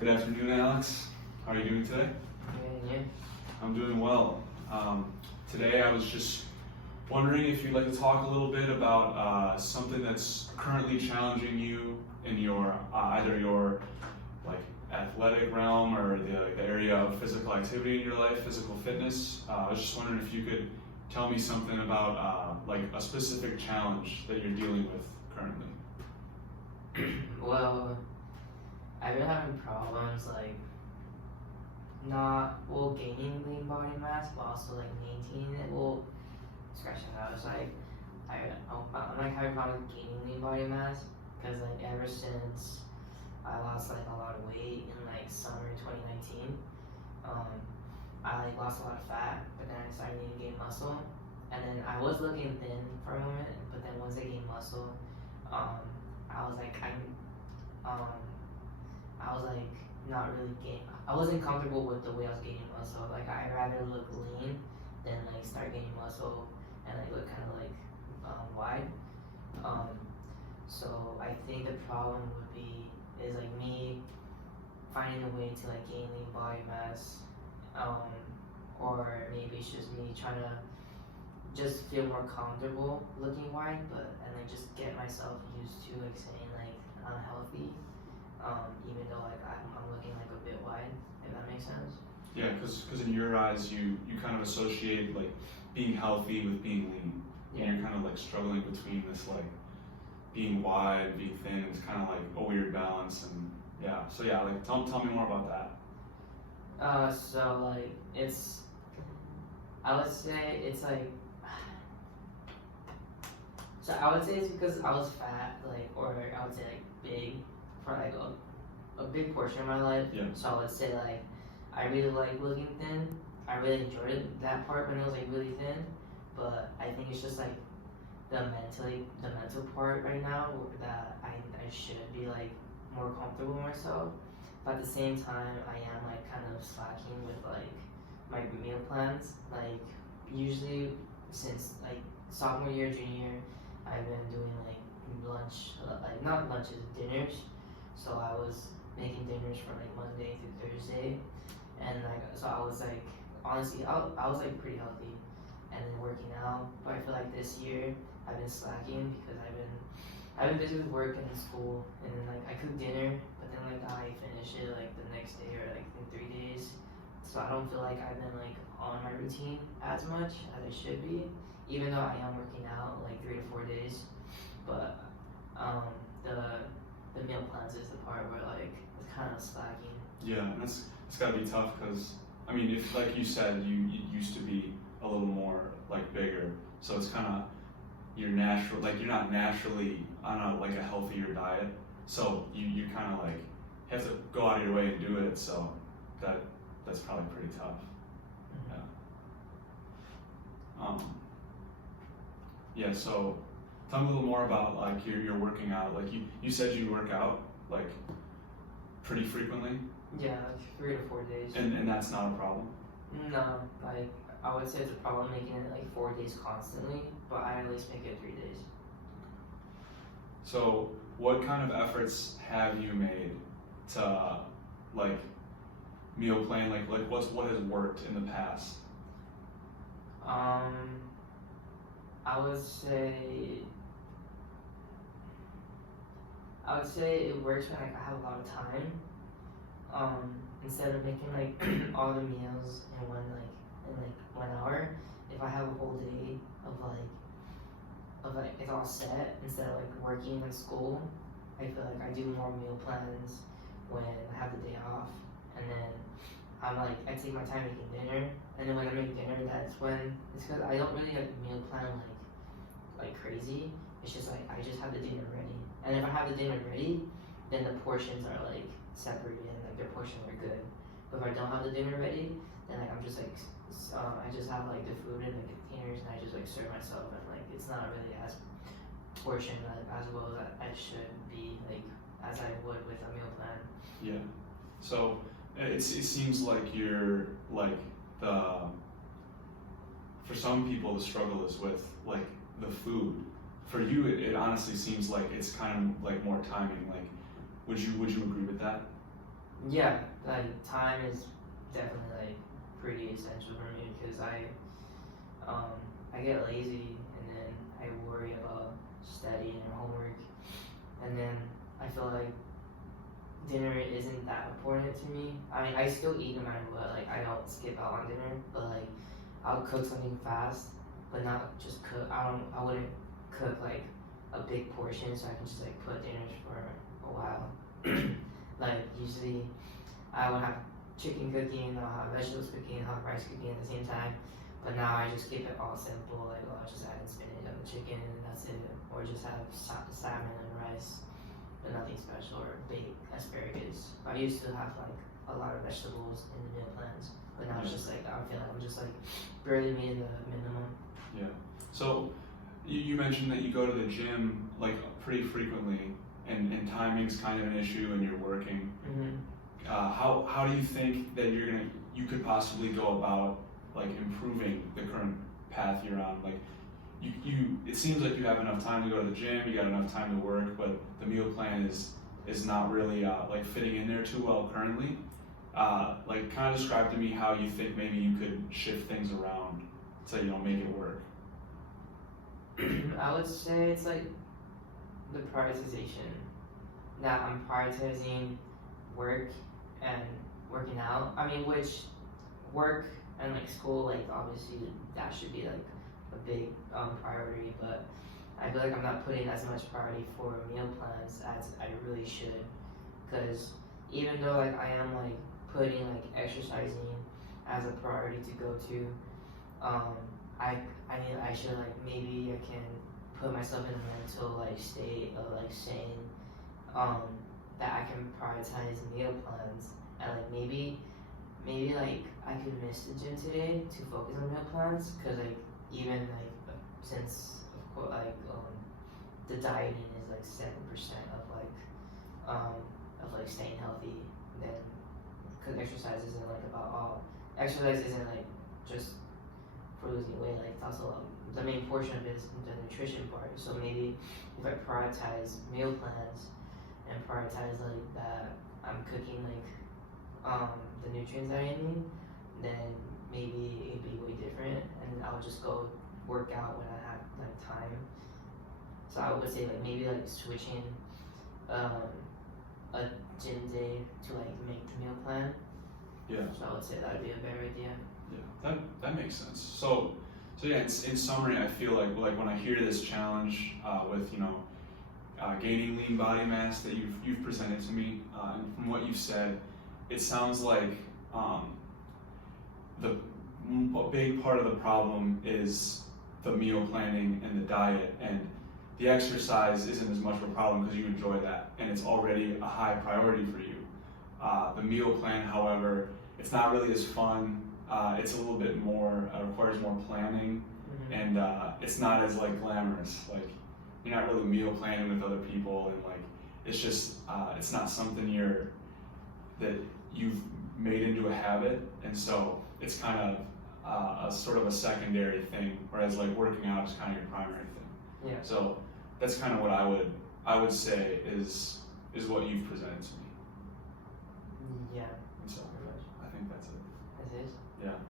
Good afternoon, Alex. How are you doing today? Yeah. I'm doing well. Today I was just wondering if you'd like to talk a little bit about something that's currently challenging you in your either your like athletic realm or the area of physical activity in your life, physical fitness. I was just wondering if you could tell me something about like a specific challenge that you're dealing with currently. Well, I've been having problems gaining lean body mass, but also like maintaining it. Well, scratching that, it's like I'm like having problems gaining lean body mass because like ever since I lost like a lot of weight in like summer 2019, I like lost a lot of fat, but then I started to gain muscle, and then I was looking thin for a moment, but then once I gained muscle, I was like I was like not really I wasn't comfortable with the way I was gaining muscle. Like I'd rather look lean than like start gaining muscle and like look kind of like wide. So I think the problem is like me finding a way to like gain lean body mass, or maybe it's just me trying to just feel more comfortable looking wide, and then just get myself used to like saying like I'm healthy. Even though like I'm looking like a bit wide, if that makes sense. Yeah, because in your eyes, you kind of associate like being healthy with being lean. Yeah. And you're kind of like struggling between this like being wide, being thin. It's kind of like a weird balance, and yeah. So yeah, like tell me more about that. So like I would say it's like, so I would say it's because I was fat, like, or I would say like big for like a big portion of my life. Yeah. So I would say like I really like looking thin. I really enjoyed that part when I was like really thin, but I think it's just like the mental part right now that I should be like more comfortable with myself. But at the same time, I am like kind of slacking with like my meal plans. Like usually since like sophomore year, junior year, I've been doing like not lunches, dinners. So I was making dinners from like Monday through Thursday, and like so I was like honestly I was like pretty healthy, and then working out. But I feel like this year I've been slacking because I've been busy with work and in school, and then like I cook dinner, but then like I finish it like the next day or like in 3 days. So I don't feel like I've been like on my routine as much as I should be, even though I am working out like 3 to 4 days. But the meal plans is the part where like it's kind of slacking. Yeah, and it's gotta be tough because I mean, if like you said, you used to be a little more like bigger, so it's kind of you're not naturally on a healthier diet, so you kind of like have to go out of your way and do it. So that's probably pretty tough. Yeah. Yeah. So tell me a little more about like your working out. Like you said you work out like pretty frequently. Yeah, like 3 to 4 days. And that's not a problem? No, like I would say it's a problem making it like 4 days constantly, but I at least make it 3 days. So what kind of efforts have you made to like meal plan? Like what has worked in the past? I would say it works when like I have a lot of time. Instead of making like all the meals in like 1 hour, if I have a whole day of like it's all set instead of like working in school, I feel like I do more meal plans when I have the day off, and then I take my time making dinner, and then when I make dinner, that's when it's because I don't really like meal plan like crazy. It's just like I just have the dinner ready, and if I have the dinner ready, then the portions are like separated and like their portions are good. But if I don't have the dinner ready, then like I'm just like I just have like the food in the containers, and I just like serve myself, and like it's not really as portioned as well as I should be, like as I would with a meal plan. Yeah. So it seems like you're like for some people the struggle is with like the food. For you, it honestly seems like it's kind of like more timing. Like, would you agree with that? Yeah, like time is definitely like pretty essential for me because I get lazy and then I worry about studying and homework, and then I feel like dinner isn't that important to me. I mean, I still eat no matter what. Like I don't skip out on dinner, but like I'll cook something fast, but not just cook. I wouldn't cook like a big portion so I can just like put dinners for a while. Like usually I would have chicken cooking, I'll have vegetables cooking, I'll have rice cooking at the same time. But now I just keep it all simple, like I'll just add in spinach on the chicken and that's it. Or just have salmon and rice, but nothing special, or baked asparagus. I used to have like a lot of vegetables in the meal plans, but now it's just like I feel like I'm just like barely meeting the minimum. Yeah. So you mentioned that you go to the gym like pretty frequently, and timing's kind of an issue, and you're working. Mm-hmm. How do you think that you could possibly go about like improving the current path you're on? Like it seems like you have enough time to go to the gym, you got enough time to work, but the meal plan is not really like fitting in there too well currently. Like kind of describe to me how you think maybe you could shift things around to make it work. I would say it's like the prioritization. That I'm prioritizing work and working out. I mean, which work and like school, like obviously that should be like a big priority, but I feel like I'm not putting as much priority for meal plans as I really should. Because even though like I am like putting like exercising as a priority to go to, I mean I should like maybe I can put myself in a mental like state of like saying that I can prioritize meal plans and like maybe like I could miss the gym today to focus on meal plans because like even like since of course like the dieting is like 7% of like staying healthy, then because exercise isn't like about all exercise isn't like just for losing weight, like it's also the main portion of it is the nutrition part. So maybe if I prioritize meal plans and prioritize like that I'm cooking like the nutrients that I need, then maybe it'd be way different and I'll just go work out when I have like time. So I would say like maybe like switching a gym day to like make the meal plan. Yeah. So I would say that'd be a better idea. Yeah, that makes sense. So yeah, in summary, I feel like when I hear this challenge with gaining lean body mass that you've presented to me, and from what you've said, it sounds like a big part of the problem is the meal planning and the diet, and the exercise isn't as much of a problem because you enjoy that and it's already a high priority for you. The meal plan, however, it's not really as fun. It's a little bit more, requires more planning, and it's not as like glamorous. Like you're not really meal planning with other people, and like it's just it's not something that you've made into a habit, and so it's kind of a sort of a secondary thing. Whereas like working out is kind of your primary thing. Yeah. So that's kind of what I would say is what you've presented to me. Yeah. And so I think that's it. This is? Yeah.